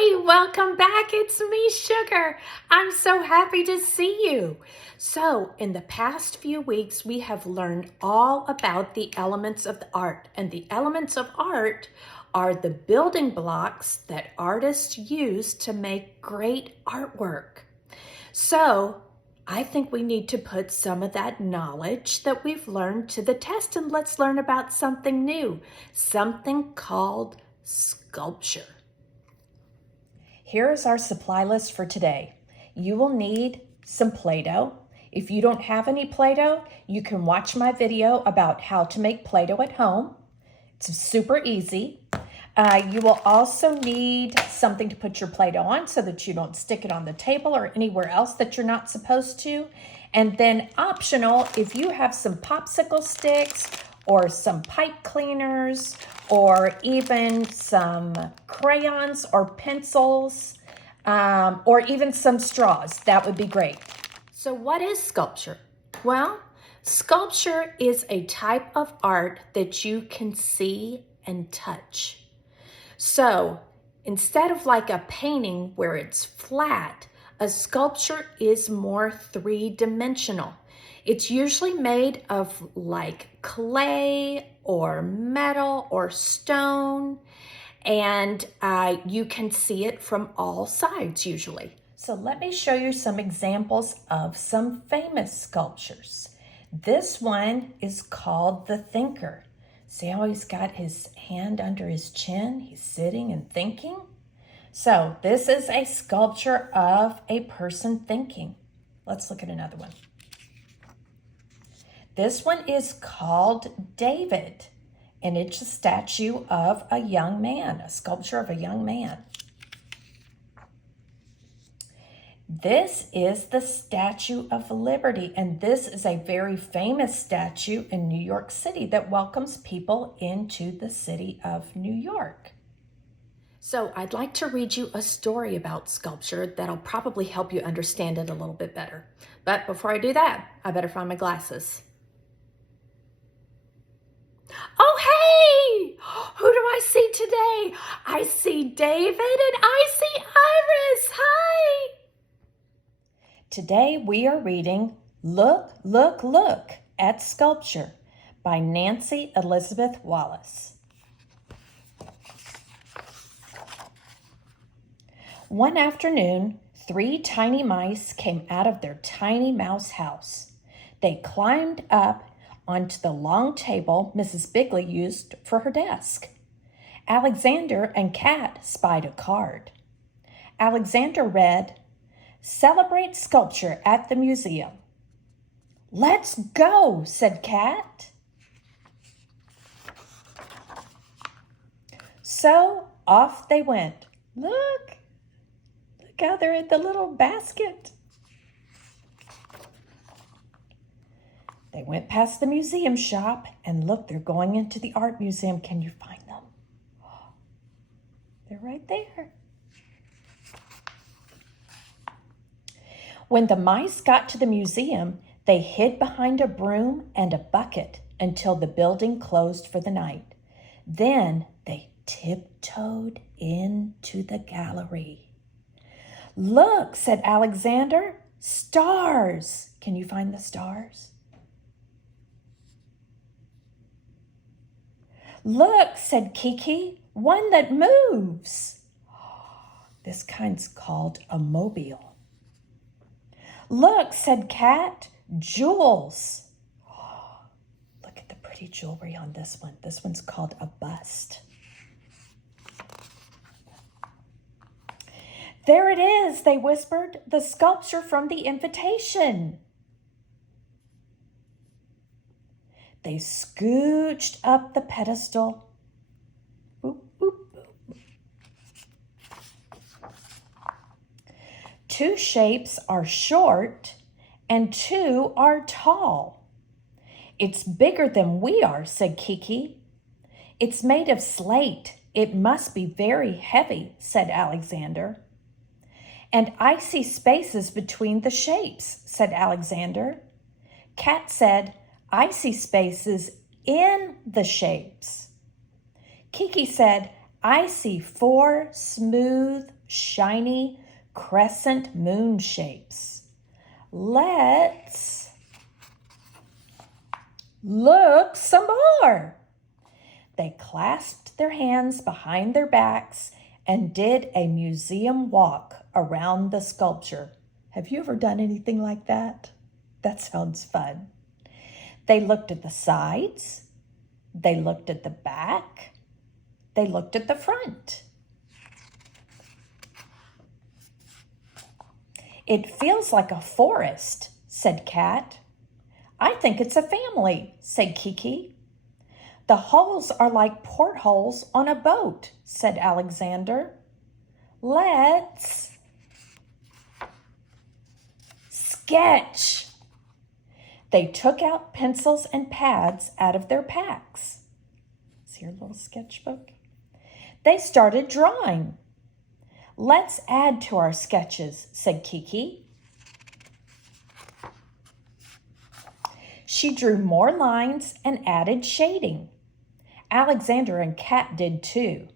Hi, welcome back. It's me, Sugar. I'm so happy to see you. So, in the past few weeks, we have learned all about the elements of the art. And the elements of art are the building blocks that artists use to make great artwork. So, I think we need to put some of that knowledge that we've learned to the test, and let's learn about something new, something called sculpture. Here is our supply list for today. You will need some Play-Doh. If you don't have any Play-Doh, you can watch my video about how to make Play-Doh at home. It's super easy. You will also need something to put your Play-Doh on so that you don't stick it on the table or anywhere else that you're not supposed to. And then optional, if you have some popsicle sticks or some pipe cleaners or even some crayons or pencils or even some straws, that would be great. So what is sculpture? Well, sculpture is a type of art that you can see and touch. So instead of like a painting where it's flat, a sculpture is more three-dimensional. It's usually made of like clay or metal or stone, and you can see it from all sides usually. So let me show you some examples of some famous sculptures. This one is called The Thinker. See how he's got his hand under his chin? He's sitting and thinking. So this is a sculpture of a person thinking. Let's look at another one. This one is called David, and it's a statue of a young man, a sculpture of a young man. This is the Statue of Liberty, and this is a very famous statue in New York City that welcomes people into the city of New York. So I'd like to read you a story about sculpture that'll probably help you understand it a little bit better. But before I do that, I better find my glasses. Oh, hey! Who do I see today? I see David and I see Iris. Hi! Today we are reading Look, Look, Look at Sculpture by Nancy Elizabeth Wallace. One afternoon, 3 tiny mice came out of their tiny mouse house. They climbed up onto the long table Mrs. Bigley used for her desk. Alexander and Kat spied a card. Alexander read, "Celebrate sculpture at the museum." "Let's go," said Kat. So off they went. Look how they're in the little basket. They went past the museum shop and look, they're going into the art museum. Can you find them? They're right there. When the mice got to the museum, they hid behind a broom and a bucket until the building closed for the night. Then they tiptoed into the gallery. "Look," said Alexander, "stars." Can you find the stars? "Look," said Kiki, "one that moves." This kind's called a mobile. "Look," said Kat, "jewels." Look at the pretty jewelry on this one. This one's called a bust. "There it is," they whispered, "the sculpture from the invitation." They scooched up the pedestal. Boop, boop, boop. 2 shapes are short and 2 are tall. "It's bigger than we are," said Kiki. "It's made of slate. It must be very heavy," said Alexander. "And I see spaces between the shapes," said Alexander. Kat said, "I see spaces in the shapes." Kiki said, I see 4 smooth, shiny crescent moon shapes. Let's look some more. They clasped their hands behind their backs and did a museum walk around the sculpture. Have you ever done anything like that? That sounds fun. They looked at the sides. They looked at the back. They looked at the front. It feels like a forest, said Kat. I think it's a family, said Kiki. The holes are like portholes on a boat, said Alexander. Let's sketch. They took out pencils and pads out of their packs. See your little sketchbook? They started drawing. Let's add to our sketches, said Kiki. She drew more lines and added shading. Alexander and Kat did too.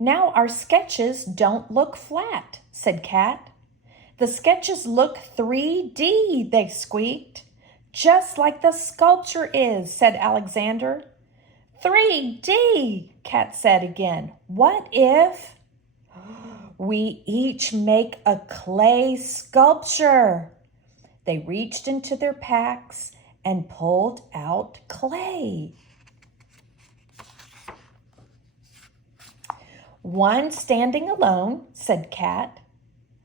Now our sketches don't look flat, said Kat. The sketches look 3D, they squeaked. Just like the sculpture is, said Alexander. 3D, Kat said again. What if we each make a clay sculpture? They reached into their packs and pulled out clay. One standing alone, said Kat.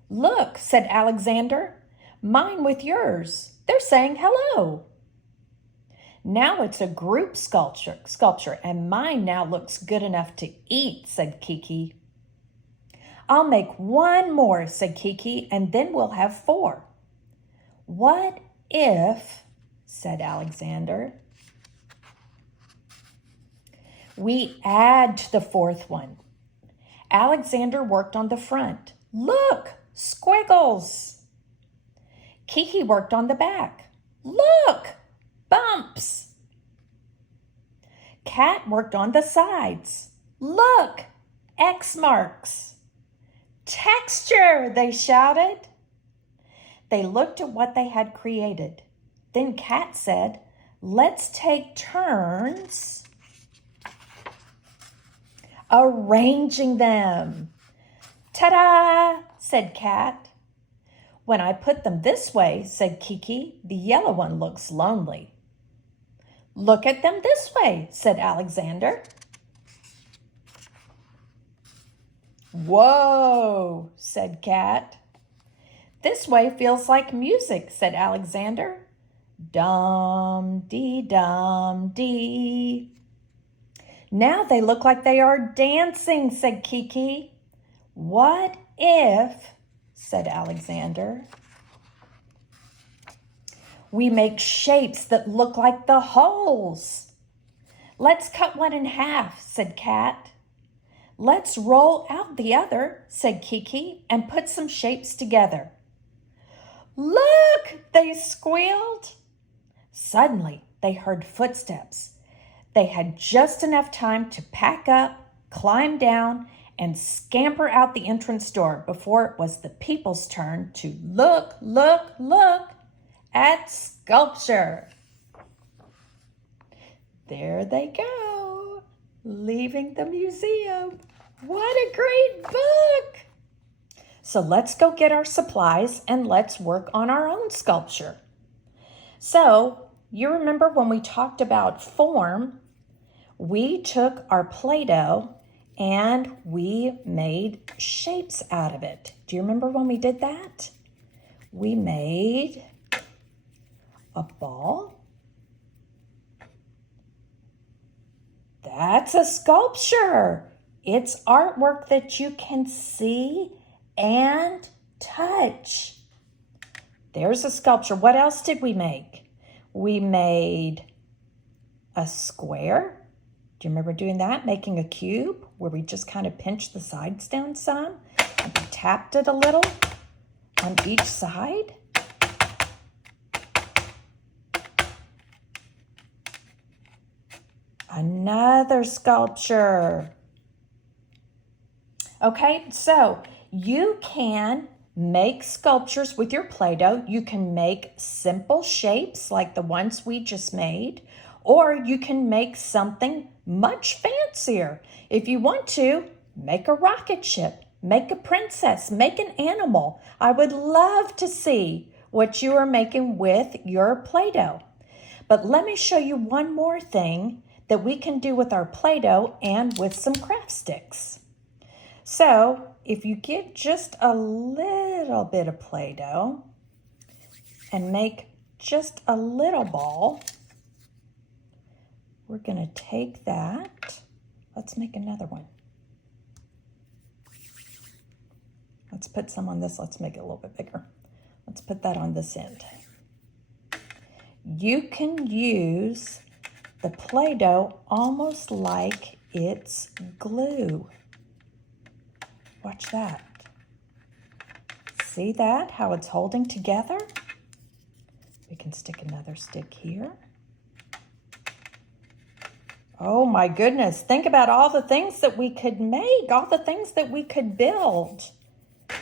Look, said Alexander, mine with yours. They're saying hello. Now it's a group sculpture, and mine now looks good enough to eat, said Kiki. I'll make one more, said Kiki, and then we'll have 4. What if, said Alexander, we add to the 4th one? Alexander worked on the front. Look, squiggles. Kiki worked on the back. Look, bumps. Kat worked on the sides. Look, X marks. Texture, they shouted. They looked at what they had created. Then Kat said, let's take turns arranging them. Ta-da, said Kat. When I put them this way, said Kiki, the yellow one looks lonely. Look at them this way, said Alexander. Whoa, said Kat. This way feels like music, said Alexander. Dum-dee-dum-dee. Now they look like they are dancing, said Kiki. What if, said Alexander, we make shapes that look like the holes? Let's cut one in half, said Kat. Let's roll out the other, said Kiki, and put some shapes together. Look, they squealed. Suddenly, they heard footsteps. They had just enough time to pack up, climb down, and scamper out the entrance door before it was the people's turn to look at sculpture. There they go, leaving the museum. What a great book! So let's go get our supplies and let's work on our own sculpture. So you remember when we talked about form, we took our Play-Doh and we made shapes out of it. Do you remember when we did that? We made a ball. That's a sculpture. It's artwork that you can see and touch. There's a sculpture. What else did we make? We made a square. Do you remember doing that? Making a cube where we just kind of pinched the sides down some and we tapped it a little on each side. Another sculpture. Okay, so you can make sculptures with your Play-Doh. You can make simple shapes like the ones we just made, or you can make something much fancier. If you want to, make a rocket ship, make a princess, make an animal. I would love to see what you are making with your Play-Doh. But let me show you one more thing that we can do with our Play-Doh and with some craft sticks. So if you get just a little bit of Play-Doh and make just a little ball, we're going to take that. Let's make another one. Let's put some on this. Let's make it a little bit bigger. Let's put that on this end. You can use the Play-Doh almost like it's glue. Watch that. See that, how it's holding together? We can stick another stick here. Oh my goodness, think about all the things that we could make, all the things that we could build.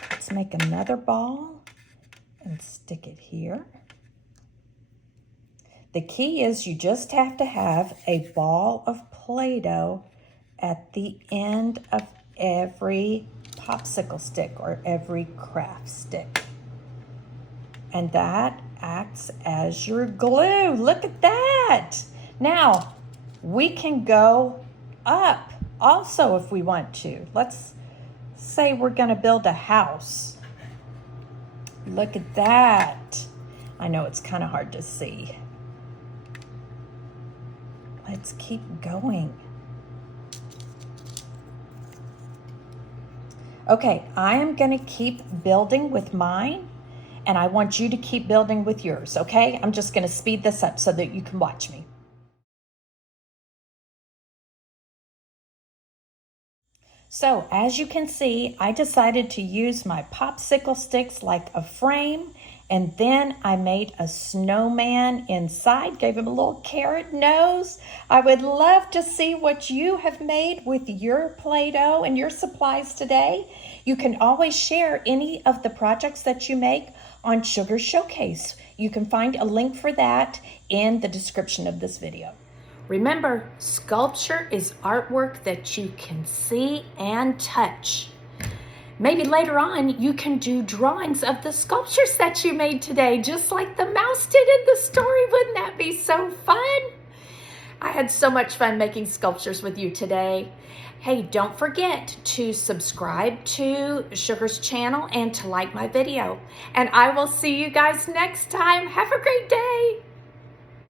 Let's make another ball and stick it here. The key is you just have to have a ball of Play-Doh at the end of every popsicle stick or every craft stick. And that acts as your glue. Look at that. Now, we can go up also if we want to. Let's say we're going to build a house. Look at that. I know it's kind of hard to see. Let's keep going. Okay, I am going to keep building with mine, and I want you to keep building with yours, okay? I'm just going to speed this up so that you can watch me. So, as you can see, I decided to use my popsicle sticks like a frame, and then I made a snowman inside, gave him a little carrot nose. I would love to see what you have made with your Play-Doh and your supplies today. You can always share any of the projects that you make on Sugar Showcase. You can find a link for that in the description of this video. Remember, sculpture is artwork that you can see and touch. Maybe later on you can do drawings of the sculptures that you made today, just like the mouse did in the story. Wouldn't that be so fun? I had so much fun making sculptures with you today. Hey, don't forget to subscribe to Sugar's channel and to like my video. And I will see you guys next time. Have a great day.